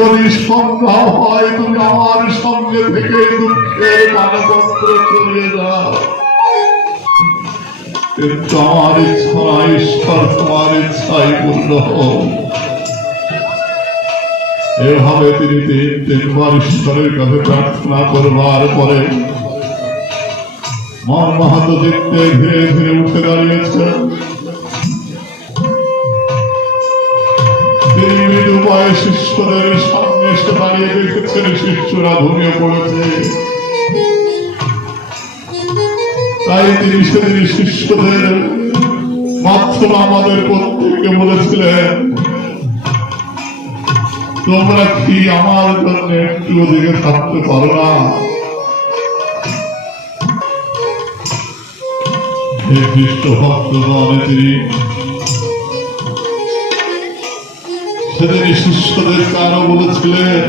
যদি সন্ধ্যা হয় তুমি আমার সঙ্গে থেকে দুঃখের মানপত্র চলিয়ে যাও, কিন্তু আমার ইচ্ছা ঈশ্বর তোমার ইচ্ছাই পূর্ণ হোক। এভাবে তিনি তিনবার ঈশ্বরের কাছে প্রার্থনা করবার পরে মন মাহাতো চিত্তে ধীরে ধীরে উঠে দাঁড়িয়েছেন। তিনি মৃদু পায়ে শিষ্যদের সামনে এসে দাঁড়িয়ে দেখেছেন শিষ্যরা ঘুমিয়ে পড়েছে। তাই তিনি সেদিন শিষ্যদের মাধ্যমে আমাদের প্রত্যেককে বলেছিলেন, তোমরা কি আমার জন্য একটু ওদিকে থাকতে পারো না? হে খ্রিস্ট ভক্তগণ, তিনি সেদিন শিষ্যদের কারো বলেছিলেন